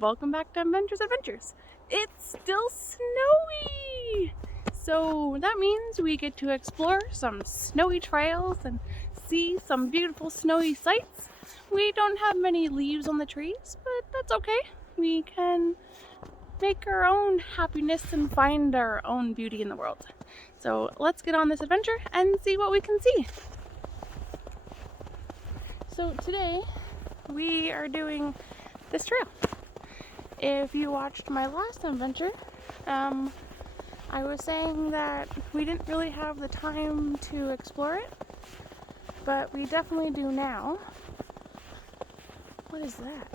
Welcome back to Emmventures. It's still snowy! So that means we get to explore some snowy trails and see some beautiful snowy sights. We don't have many leaves on the trees, but that's okay. We can make our own happiness and find our own beauty in the world. So let's get on this adventure and see what we can see. So today we are doing this trail. If you watched my last adventure, I was saying that we didn't really have the time to explore it, but we definitely do now. What is that?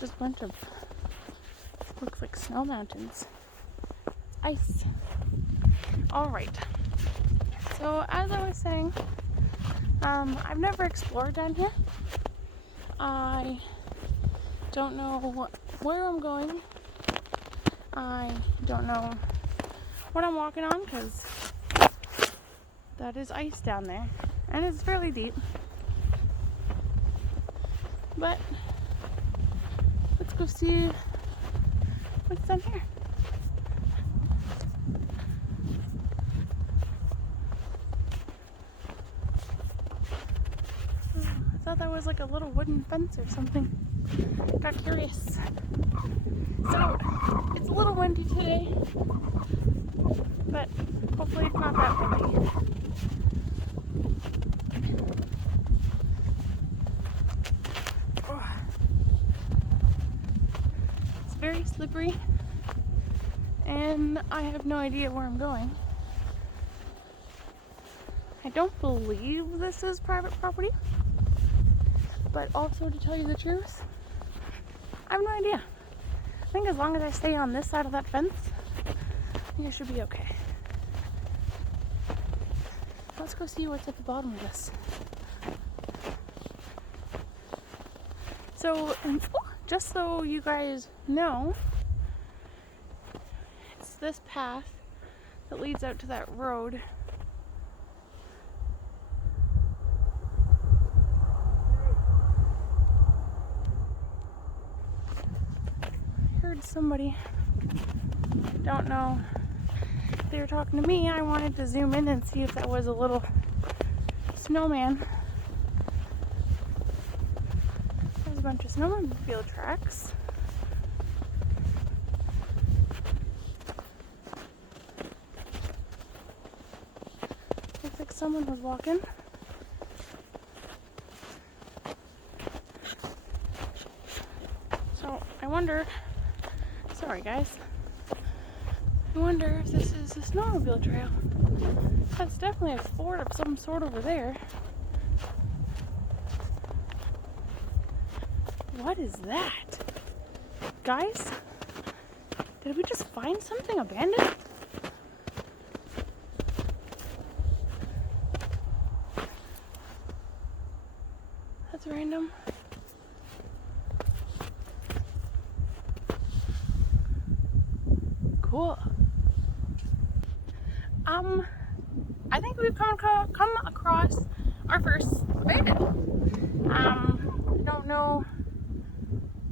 Just a bunch of, looks like snow mountains. Ice. All right. So as I was saying, I've never explored down here. I don't know where I'm going. I don't know what I'm walking on because that is ice down there and it's fairly deep. But let's go see what's down here. I thought that was like a little wooden fence or something. Got curious. So, it's a little windy today, but hopefully it's not that windy. Oh. It's very slippery, and I have no idea where I'm going. I don't believe this is private property. But also, to tell you the truth, I have no idea. I think as long as I stay on this side of that fence, I think I should be okay. Let's go see what's at the bottom of this. So, just so you guys know, it's this path that leads out to that road. Somebody, don't know if they were talking to me. I wanted to zoom in and see if that was a little snowman. There's a bunch of snowmobile tracks. Looks like someone was walking. So I wonder, sorry guys, I wonder if this is a snowmobile trail. That's definitely a sport of some sort over there. What is that? Guys, did we just find something abandoned? That's random. Cool. I think we've come across our first abandon. I don't know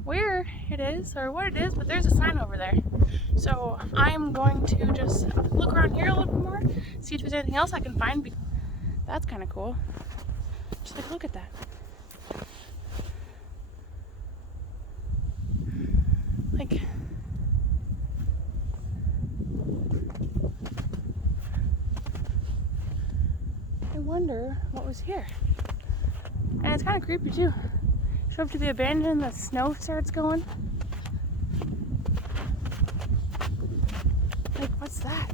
where it is or what it is, but there's a sign over there. So I'm going to just look around here a little bit more, see if there's anything else I can find. That's kind of cool. Just like, look at that. Like, I wonder what was here. And it's kind of creepy too. Show up to be abandoned, the snow starts going. Like, what's that?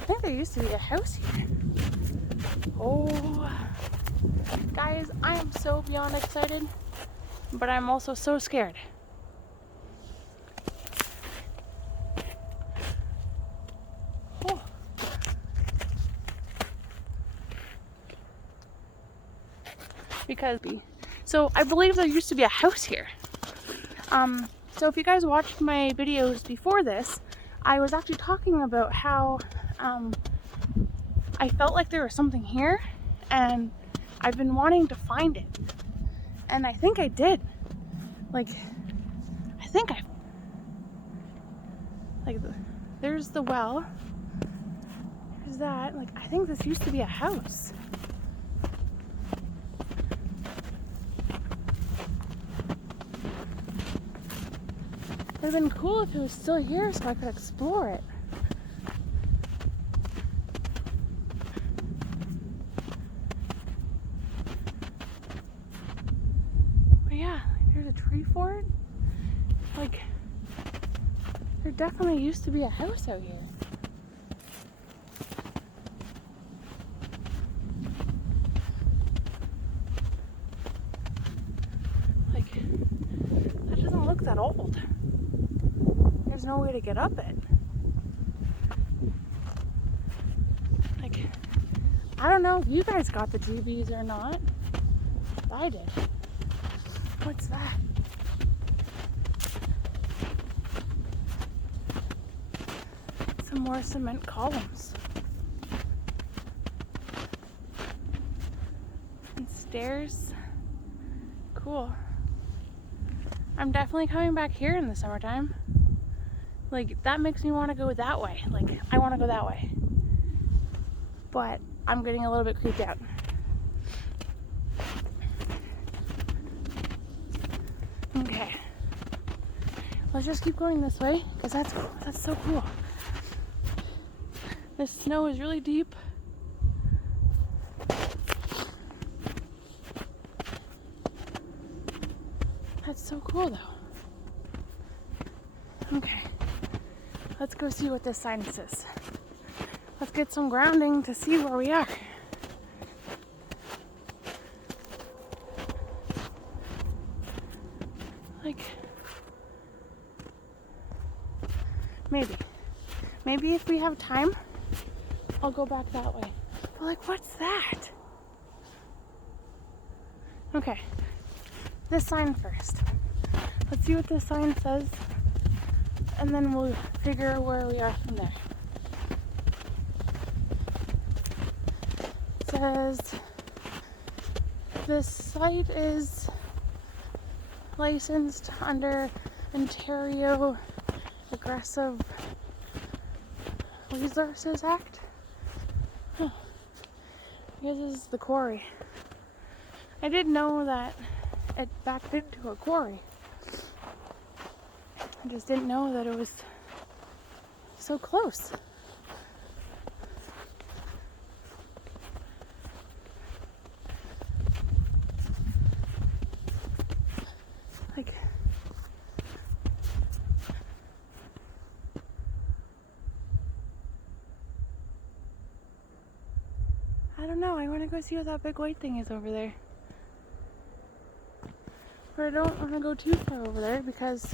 I think there used to be a house here. Oh, guys, I am so beyond excited, but I'm also so scared. So I believe there used to be a house here. So if you guys watched my videos before this, I was actually talking about how I felt like there was something here, and I've been wanting to find it. And I think I did. Like, there's the well. There's that. Like, I think this used to be a house. It would have been cool if it was still here so I could explore it. But yeah, there's a tree fort. Like, there definitely used to be a house out here. Like, that doesn't look that old. There's no way to get up it. Like, I don't know if you guys got the GBs or not. I did. What's that? Some more cement columns. And stairs. Cool. I'm definitely coming back here in the summertime. Like, that makes me want to go that way. Like, I want to go that way. But I'm getting a little bit creeped out. Okay. Let's just keep going this way, because that's so cool. This snow is really deep. That's so cool, though. Okay. Let's go see what this sign says. Let's get some grounding to see where we are. Like, maybe if we have time, I'll go back that way. But like, what's that? Okay, this sign first. Let's see what this sign says, and then we'll figure where we are from there. It says, this site is licensed under Ontario Aggressive Resources Act. Huh. I guess this is the quarry. I didn't know that it backed into a quarry. I just didn't know that it was so close. Like, I don't know. I want to go see what that big white thing is over there. But I don't want to go too far over there because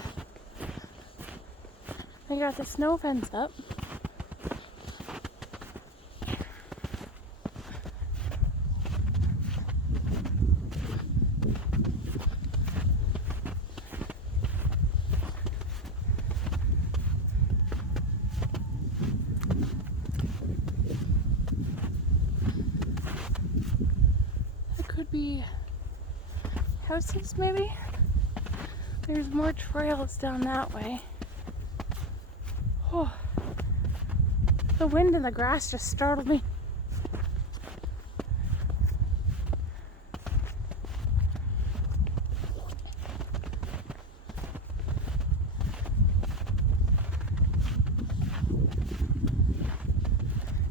I got the snow fence up. It could be houses, maybe? There's more trails down that way. Oh, the wind in the grass just startled me.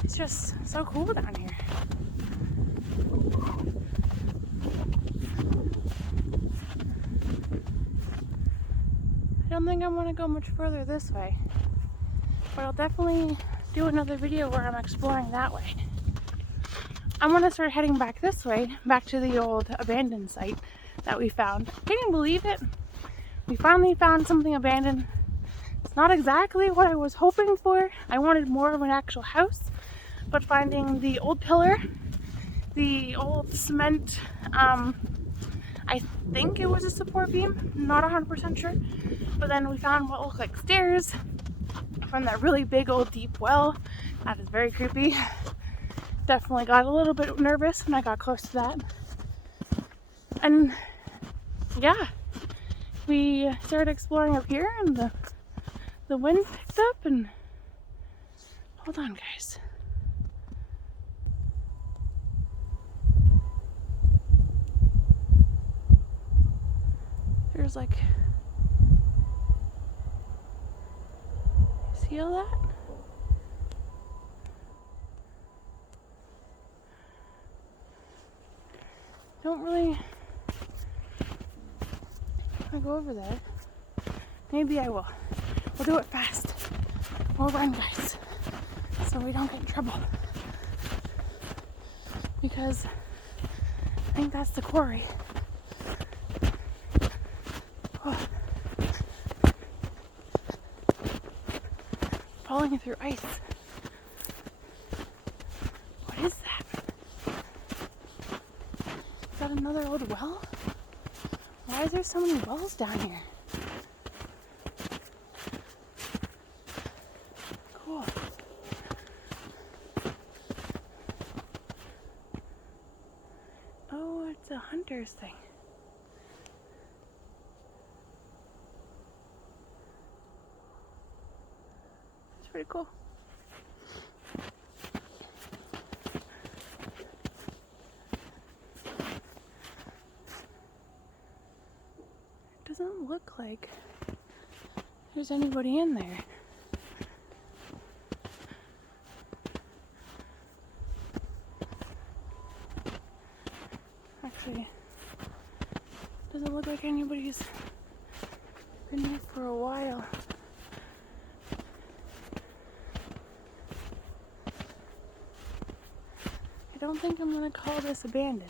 It's just so cool down here. I don't think I want to go much further this way, but I'll definitely do another video where I'm exploring that way. I'm going to start heading back this way, back to the old abandoned site that we found. Can you believe it? We finally found something abandoned. It's not exactly what I was hoping for. I wanted more of an actual house, but finding the old pillar, the old cement, I think it was a support beam, not 100% sure, but then we found what looked like stairs, from that really big old deep well. That is very creepy. Definitely got a little bit nervous when I got close to that. And yeah, we started exploring up here and the wind picked up and hold on guys. There's like, see all that? Don't really want to go over there. Maybe I will. We'll do it fast. We'll run, guys, so we don't get in trouble. Because I think that's the quarry. Oh. Falling through ice. What is that? Is that another old well? Why is there so many wells down here? Cool. Oh, it's a hunter's thing. It's pretty cool. It doesn't look like there's anybody in there. Actually, doesn't look like anybody's been here for a while. I don't think I'm gonna call this abandoned.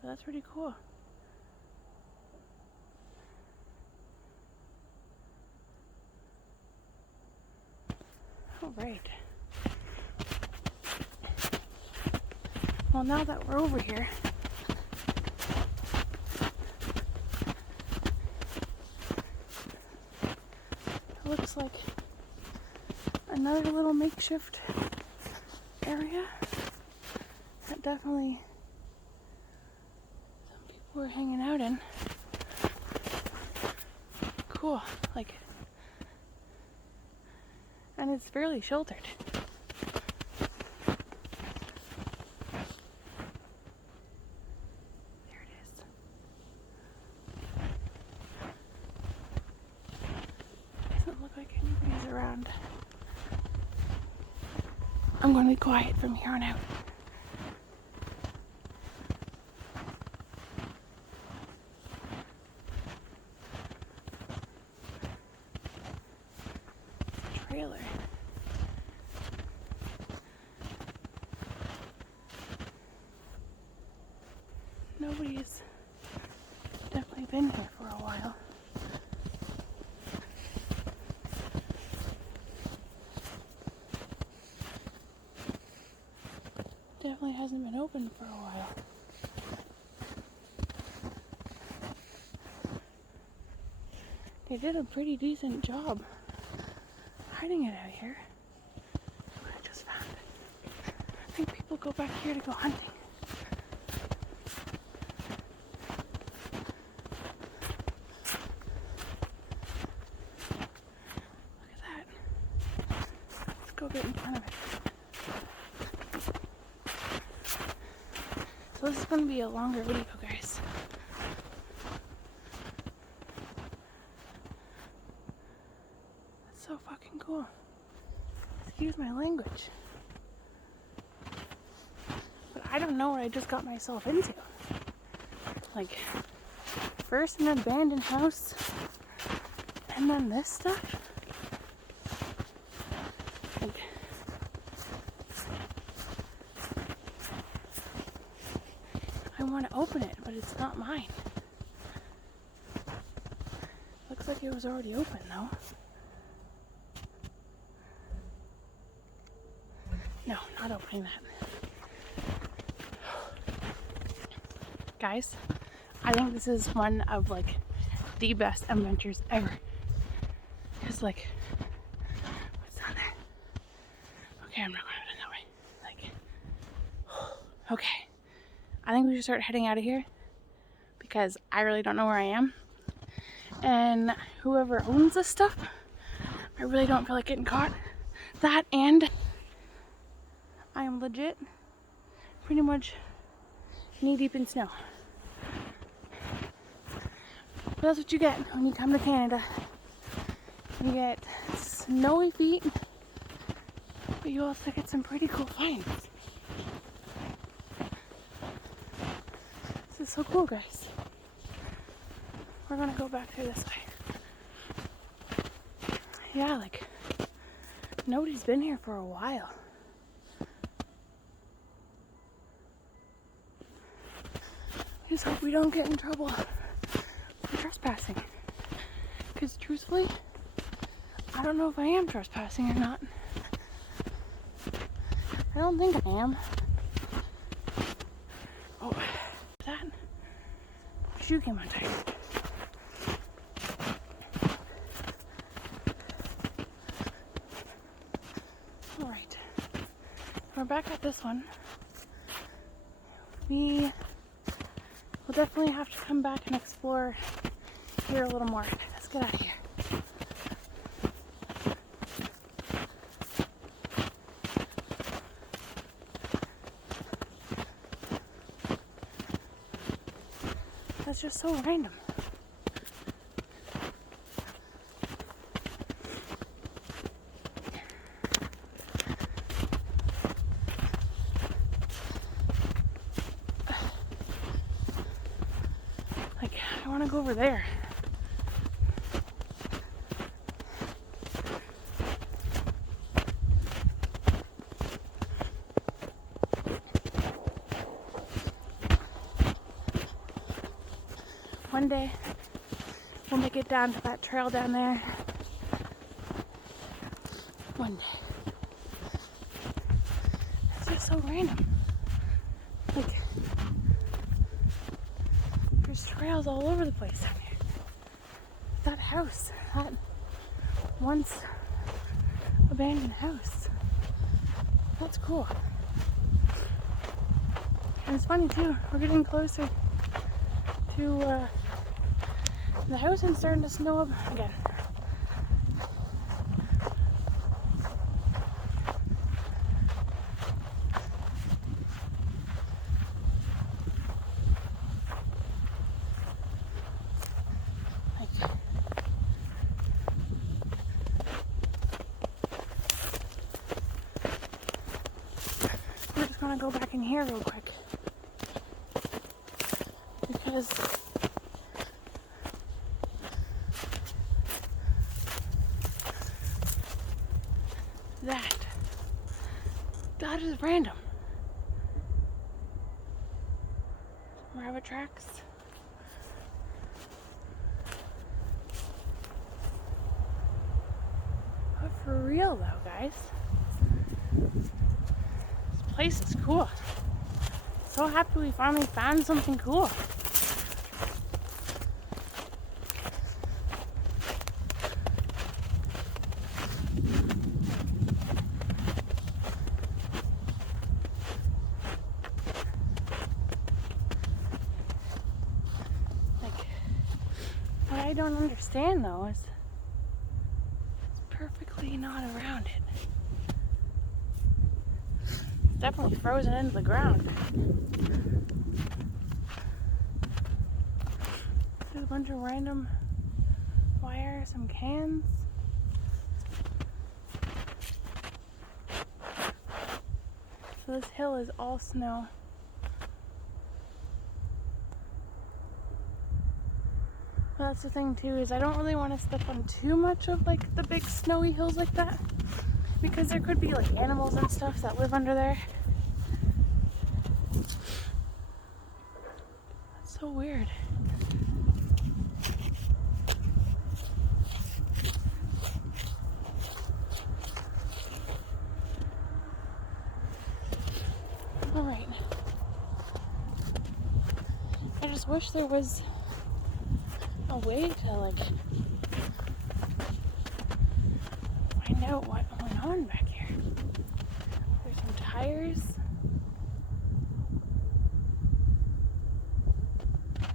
But that's pretty cool. All right. Well, now that we're over here, it looks like another little makeshift area that definitely some people were hanging out in. Cool, like, and it's fairly sheltered. Around. I'm going to be quiet from here on out. Trailer. Nobody's definitely been here for a while. Definitely hasn't been open for a while. They did a pretty decent job hiding it out here. I just found it. I think people go back here to go hunting. Look at that. Let's go get in front of it. So this is going to be a longer video, guys. That's so fucking cool. Excuse my language. But I don't know what I just got myself into. Like, first an abandoned house, and then this stuff. Like, I want to open it, but it's not mine. Looks like it was already open, though. No, not opening that. Guys, I think this is one of like the best Emmventures ever. It's like, what's down there? Okay, I'm not going that way. Like, okay. I think we should start heading out of here because I really don't know where I am. And whoever owns this stuff, I really don't feel like getting caught. That, and I am legit pretty much knee deep in snow. But that's what you get when you come to Canada. You get snowy feet, but you also get some pretty cool finds. This is so cool, guys. We're gonna go back through this way. Yeah, like, nobody's been here for a while. Just hope we don't get in trouble for trespassing. Because truthfully, I don't know if I am trespassing or not. I don't think I am. Oh, that shoe came untied. Alright. We're back at this one. We will definitely have to come back and explore here a little more. Let's get out of here. That's just so random. Like, I want to go over there. One day, we'll make it down to that trail down there. One day. It's just so random. Like, there's trails all over the place down here. That house, that once abandoned house. That's cool. And it's funny too, we're getting closer to the house and starting to snow up again. Like, we're just gonna go back in here real quick because that is random. Rabbit tracks. But for real though, guys, this place is cool. So happy we finally found something cool. What I don't understand though is it's perfectly not around it. It's definitely frozen into the ground. There's a bunch of random wire, some cans. So this hill is all snow. Well, that's the thing too, is I don't really want to step on too much of like the big snowy hills like that, because there could be like animals and stuff that live under there. That's so weird. Alright. I just wish there was a way to like find out what went on back here. There's some tires.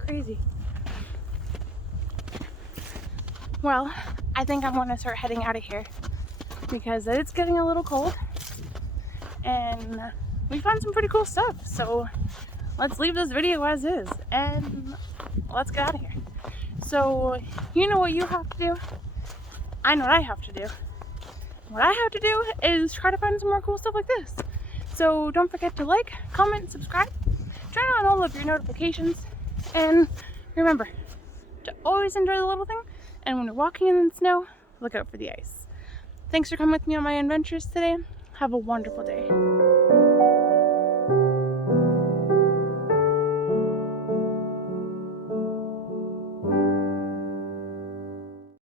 Crazy. Well, I think I'm gonna start heading out of here because it's getting a little cold and we found some pretty cool stuff. So let's leave this video as is and let's get out of here. So you know what you have to do. I know what I have to do. What I have to do is try to find some more cool stuff like this. So don't forget to like, comment, subscribe, turn on all of your notifications, and remember to always enjoy the little thing. And when you're walking in the snow, look out for the ice. Thanks for coming with me on my adventures today. Have a wonderful day.